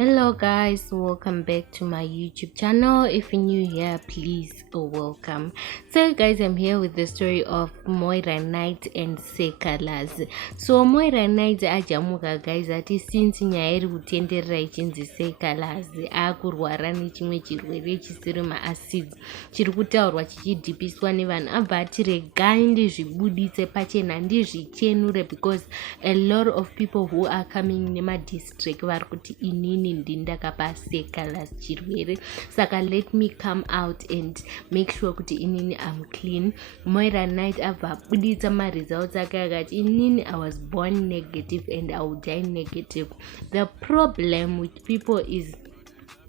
Hello guys, welcome back to my YouTube channel. If you're new here, please welcome. So guys, I'm here with the story of Moira Knight and Calaz. So Moira Knight ajamuka guys ati since nyaya iri kutenderera ichinzi Calaz akurwara nechimwe chirwere chisiri maacids chiri kutaurwa chichidhipiswa nevanhu abva ati regai ndizvibuditse pachena ndizvichenure because a lot of people who are coming nemadistrict vari kuti inini ndindakapa Calaz chirwere, saka let me come out and make sure kuti inini I'm clean. Moira Knight abva buditsa results ake akati inini I was born negative and I will die negative. The problem with people is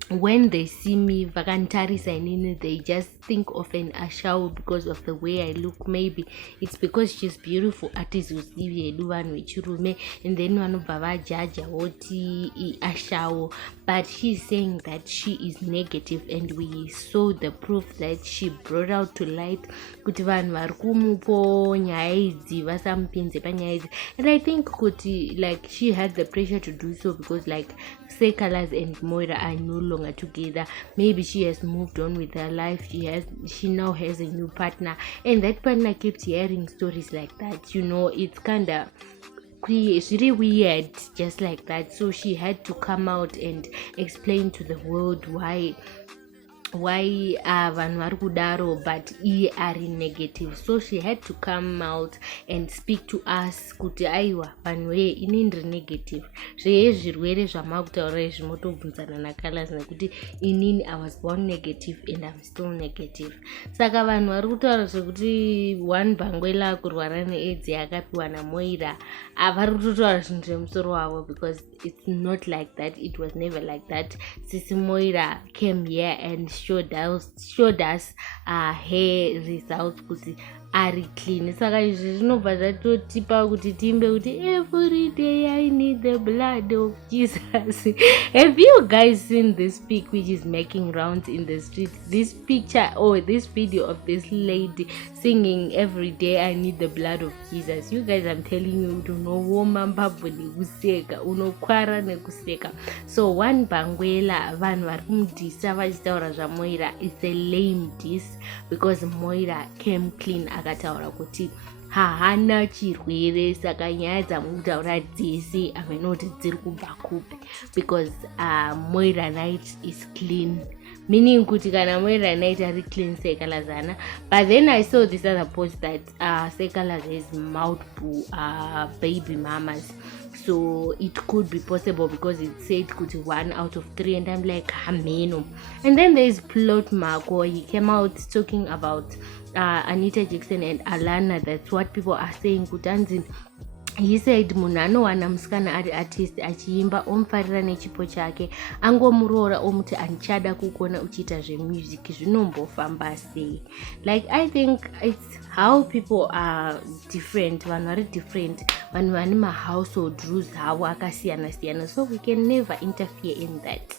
when they see me vakantarisa inini, they just think of an Ashawu because of the way I look. Maybe it's because she's beautiful atizozivi edu vanhu vechirume, and then vanobva vajaja voti Ashawu, but she's saying that she is negative, and we saw the proof that she brought out to light kuti vanhu vari kumupo nyaya idzi vasamupinze panyaya idzi. And I think kuti like she had the pressure to do so because like Calaz and Moira are no longer together. Maybe she has moved on with her life. She now has a new partner, and that partner keeps hearing stories like that. You know, it's really weird just like that. So she had to come out and explain to the world why vanhu vari kudaro but iye ari negative. So she had to come out and speak to us kuti aiwa vanhu weye ini ndiri negative, zveye zvirwere zvamakutaura izvi motobvunzana naCalaz nekuti inini I was born negative and I'm still negative. Saka vanhu vari kutaura zvekuti one bhangwela kurwara neAIDS yakapiwa naMoira vari kutotaura zvinhu zvemusoro wavo because it's not like that. It was never like that. Sisi Moira came here and showed us her results kuti ari clean. Saka izvi zvinobva zvatotipa kuti timbe kuti every day I need the blood of Jesus. Have you guys seen this pic which is making rounds in the streets? This picture or this video of this lady singing every day I need the blood of Jesus. You guys, I'm telling you, unowoma mbabvu nekuseka, unokwara nekuseka. So one bangwela vanhu vari kumudhisa vachitaura zvaMoira, it's a lame diss because Moira came clean akataura kuti hahana chirwere. Saka nyaya dzamukutaura dzese hamunoti dziri kubva kupi because Moira Knight is clean, meaning kuti kana Moira Knight ari clean Calaz hana. But then I saw this other post that Calaz has multiple baby mamas, so it could be possible because it said kuti 1 out of 3, and I'm like hameno. And then there's Plot Marco, he came out talking about Anita Jackson and Alana. That's what people are saying kutanzi. He said munhu anowana musikana ari artist achiimba omufarira nechipo chake angomuroora omuti andichada kukuona uchiita zvemusic zvinombofamba sei. Like I think it's how people are different, vanhu vari different, vanhu vane mahousehold rules havo akasiyana siyana, so we can never interfere in that.